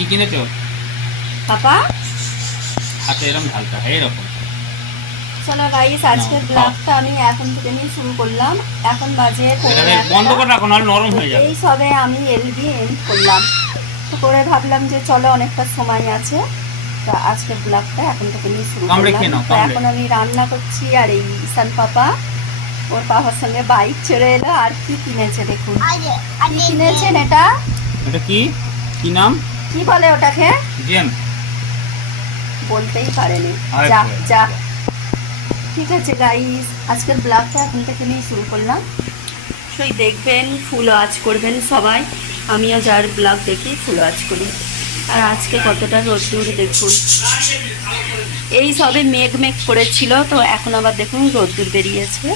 কি কিনেছো পাপা? হাতে এরকম ঢালতে হয় এরকম। চলো গাইস, আজকের ব্লগটা আমি এখন থেকে নিয়ে শুরু করলাম। এখন বাজে এটাকে বন্ধ করে রাখো, নাহলে নরম হয়ে যাবে। এই সবে আমি এলবি এন্ড করলাম, তো করে ভাবলাম যে চলো অনেকটা সময় আছে, তো আজকের ব্লগটা এখন থেকে নিয়ে শুরু করলাম। তো এখন আমি রান্না করছি, আর এই ঈশান পাপা ওর পাপার সঙ্গে বাইক চড়ে এলো। আর কি কিনেছে দেখুন, কি কিনেছেন এটা? এটা কি কি নাম? কি বলে ওটাকে? জেম। বলতেই পারেনি। যা যা। ঠিক আছে গাইস, আজকের ব্লগটা এখন থেকে নিয়ে শুরু করলাম। সবাই দেখবেন, ফুল ওয়াচ করবেন সবাই। আমিও যার ব্লগ দেখি ফুল ওয়াচ করি। আর আজকে কতটা রোদ্দুর দেখুন, এই সবে মেঘ মেঘ করেছিল, তো এখন আবার দেখুন রোদ্দুর বেরিয়েছে।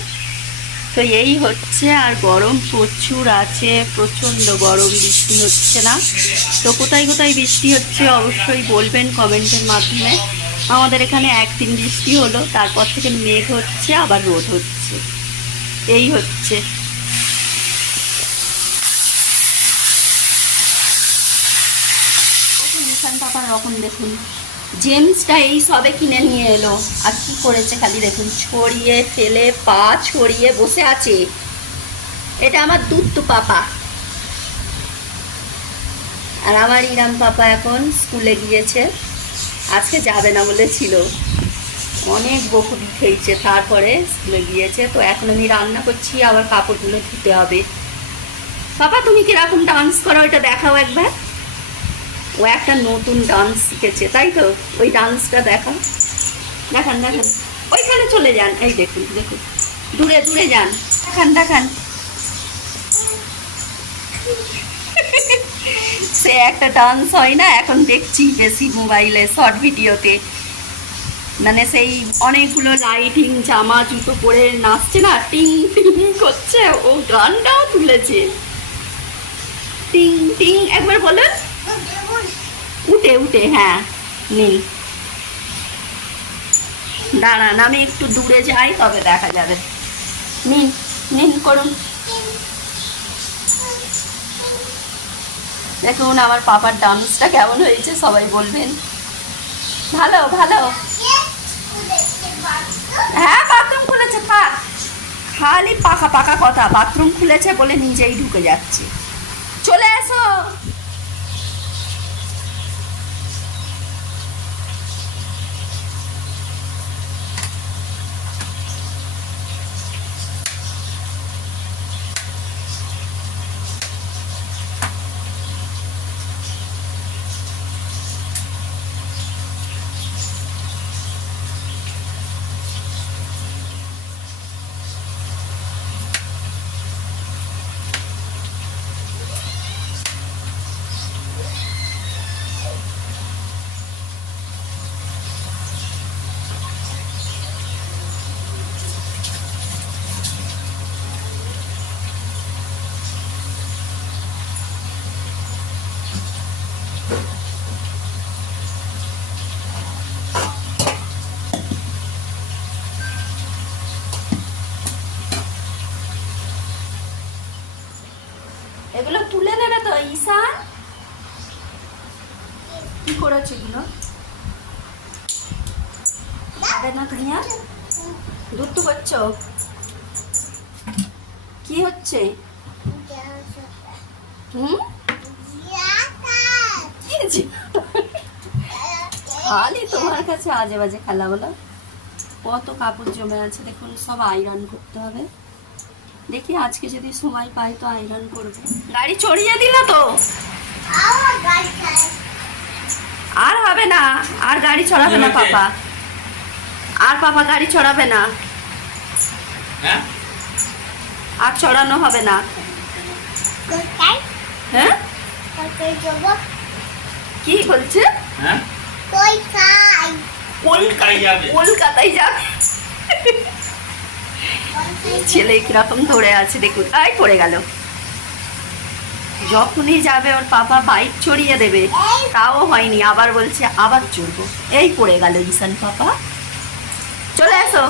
তো এই হচ্ছে, আর গরম প্রচুর আছে, প্রচণ্ড গরম, বৃষ্টি হচ্ছে না। তো কোথায় কোথায় বৃষ্টি হচ্ছে অবশ্যই বলবেন কমেন্টের মাধ্যমে। আমাদের এখানে একদিন বৃষ্টি হলো, তারপর থেকে মেঘ হচ্ছে, আবার রোদ হচ্ছে, এই হচ্ছে। নিশান পাপার রকম দেখুন, জেমসটা এই সবে কিনে নিয়ে এলো, আর কি করেছে খালি দেখুন, ছড়িয়ে ফেলে পা ছড়িয়ে বসে আছে। এটা আমার দুধ পাপা, আর আমার ইরাম পাপা এখন স্কুলে গিয়েছে, আজকে যাবে না বলেছিল, অনেক বকুটি খেয়েছে, তারপরে স্কুলে গিয়েছে। তো এখন আমি রান্না করছি, আবার কাপড়গুলো ধুতে হবে। পাপা তুমি কিরকম ডান্স করো ওইটা দেখাও একবার। ও একটা নতুন ডান্স শিখেছে, তাই তো? ওই ডান্সটা দেখান, দেখান দেখান। ওইখানে চলে যান, এই দেখুন দেখুন, দূরে দূরে যান, দেখান দেখান। সে একটা ডান্স হয় না এখন দেখছি বেশি মোবাইলে শর্ট ভিডিওতে, মানে সেই অনেকগুলো লাইটিং জামা জুতো পরে নাচছে না, টিং টিং করছে, ও গানটাও তুলেছে, টিং টিং। একবার বলেন, উঠে উঠে, হ্যাঁ নীল। দাঁড়ান আমি একটু দূরে যাই, তবে দেখা যাবে। নিন নিন করুন। দেখুন আমার পাপার ডান্সটা কেমন হয়েছে, সবাই বলবেন। ভালো ভালো। হ্যাঁ বাথরুম খুলেছে, থাক, খালি পাকা পাকা কথা। বাথরুম খুলেছে বলে নিজেই ঢুকে যাচ্ছে, চলে এসো। এগুলো তুলে নেবে তো ঈশান? কি করেছো এগুলো? খাবে না তুমি আর? দুধ করছো? কি হচ্ছে? হুম, খালি তোমার কাছে আজে বাজে খেলা বলো। কত কাপড় জমে আছে দেখুন, সব আয়রন করতে হবে। দেখি আজকে যদি সময় পাই তো আয়রন করবো। গাড়ি চড়িয়ে দিল তো, আর হবে না, আর গাড়ি চড়াবে না পাপা, আর পাপা গাড়ি চড়াবে না, আর চড়ানো হবে না। হ্যাঁ কি বলছে? কলকাতায় যাবে। ছেলে কিরকম ধরে আছে দেখুন, তাই পড়ে গেল। যখনই যাবে ওর পাপা বাইক চড়িয়ে দেবে, তাও হয়নি, আবার বলছে আবার চড়বো, এই পড়ে গেল ঈশান পাপা। চলে আসো,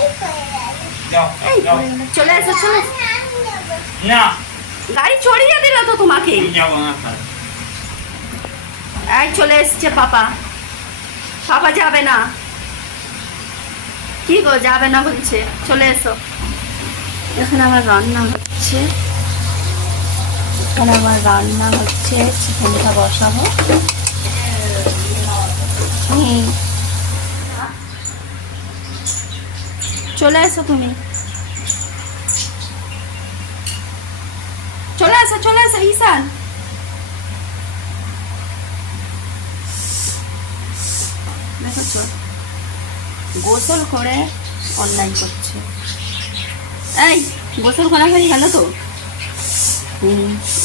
এই পড়ে গেল, চলে আসো চলে। গাড়ি চড়িয়ে দিল তো তোমাকে। এই চলে এসছে পাপা। পাপা যাবে না, কি গো যাবে না বলছে, চলে এসো। এখানে আমার রান্না হচ্ছে, এখানে আমার রান্না হচ্ছে, চিকেনটা বসাবো। চলে এসো তুমি, চলে এসো, চলে এসো ঈশান। দেখেছো গোসল করে অনলাইন করছে। এই গোসল করা হয়ে গেল তো?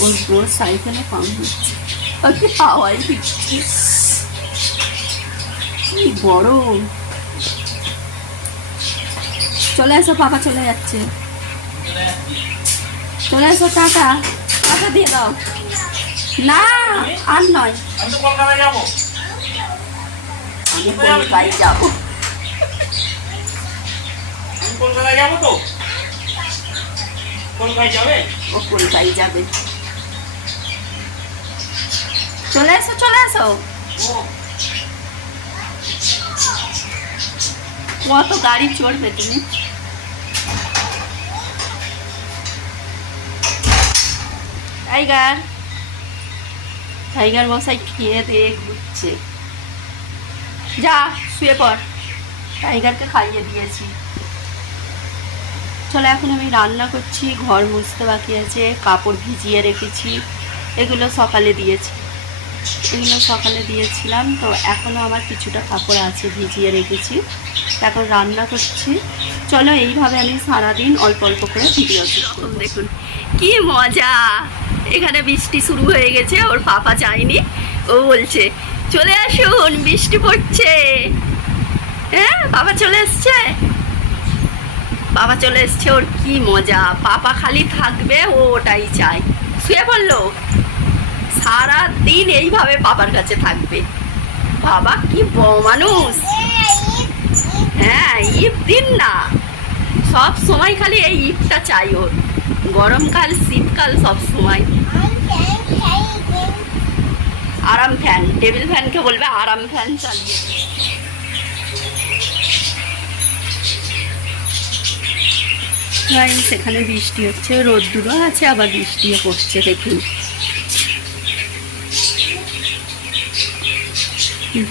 ওই ওর সাইকেলে পাম হচ্ছে, ওকে হাওয়াই দিচ্ছে, কি গরম। চলে এসো, পাপা চলে যাচ্ছে, চলে এসো। টাকা টাকা দিয়ে দাও। না আর নয়, আমি তো কলকাতায় যাবো। আমি কলকাতায় যাবো। আমি কলকাতায় যাবো তো। কলকাতায় যাবে? ও কলকাতায় যাবে। চলে এসো, চলে এসো। ও কত গাড়ি চড়বে তুমি? টাইগার, টাইগার মশাই খেয়ে দিয়ে ঘুরছে। যা শুয়ে পড়, টাইগারকে খাইয়ে দিয়েছি। চলো এখন আমি রান্না করছি, ঘর মুছতে বাকি আছে, কাপড় ভিজিয়ে রেখেছি, এগুলো সকালে দিয়েছি, এগুলো সকালে দিয়েছিলাম, তো এখনও আমার কিছুটা কাপড় আছে ভিজিয়ে রেখেছি। এখন রান্না করছি। চলো এইভাবে আমি সারাদিন অল্প অল্প করে ভিডিও করব। দেখুন কি মজা, এখানে বৃষ্টি শুরু হয়ে গেছে, ওর পাপা যায়নি, ও বলছে চলে আসুন বৃষ্টি পড়ছে। হ্যাঁ বাবা চলে এসছে, বাবা চলে এসছে, ওর কি মজা, পাপা খালি থাকবে, ও ওটাই চায়। শুয়ে পড়লো, সারা দিন এইভাবে পাপার কাছে থাকবে। বাবা কি মানুষ। হ্যাঁ ঈদ দিন না, সব সময় খালি এই ঈদটা চাই ওর, গরমকাল শীতকাল সব সময়। আরাম ফ্যান, টেবিল ফ্যানকে বলবে আরাম ফ্যান চালিয়ে। সেখানে বৃষ্টি হচ্ছে, রোদ্দুরও আছে, আবার বৃষ্টিও পড়ছে। দেখুন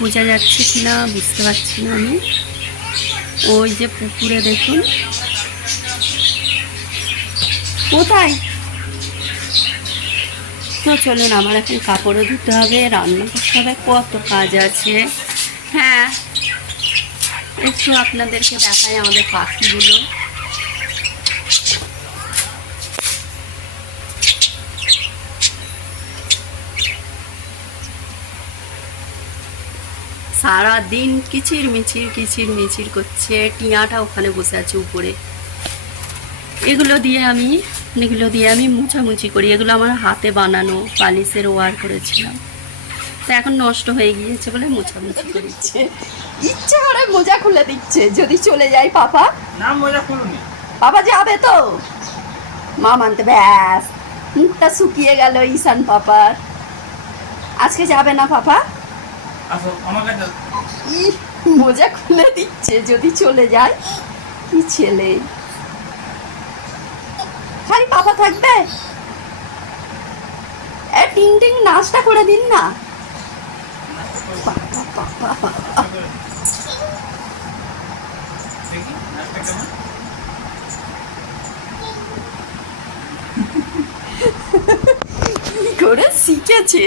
বোঝা যাচ্ছে কিনা বুঝতে পারছি না আমি। ওই যে পুকুরে দেখুন, কোথায়। তো চলুন, আমার এখন কাপড়ও ধুতে হবে, রান্না করতে হবে, কত কাজ আছে। হ্যাঁ একটু আপনাদেরকে দেখাই আমাদের পাখিগুলো। সারাদিন কিচির মিচির করছে। টিয়াটা ওখানে বসে আছে উপরে। এগুলো দিয়ে আমি মুছামুছি করি, এগুলো আমার হাতে বানানো পালিশের ওয়ার করেছিলাম, তো এখন নষ্ট হয়ে গিয়েছে বলে মুছামুছি করছে। ইচ্ছে করে মোজা খুলে দিচ্ছে, যদি চলে যায় পাপা। না মজা খুলুনি, পাপা যাবে তো মা মানতে, ব্যাস মুখটা শুকিয়ে গেল ঈশান পাপার। আজকে যাবে না পাপা? আসো আমার কাছে। মোজা খুলে দিচ্ছে, যদি চলে যায়। কি ছেলে, খালি পাপা থাকবে। টিং টিং নাচটা করে দিন না। দেখি নাচটা কেমন। কি করে শিখেছে।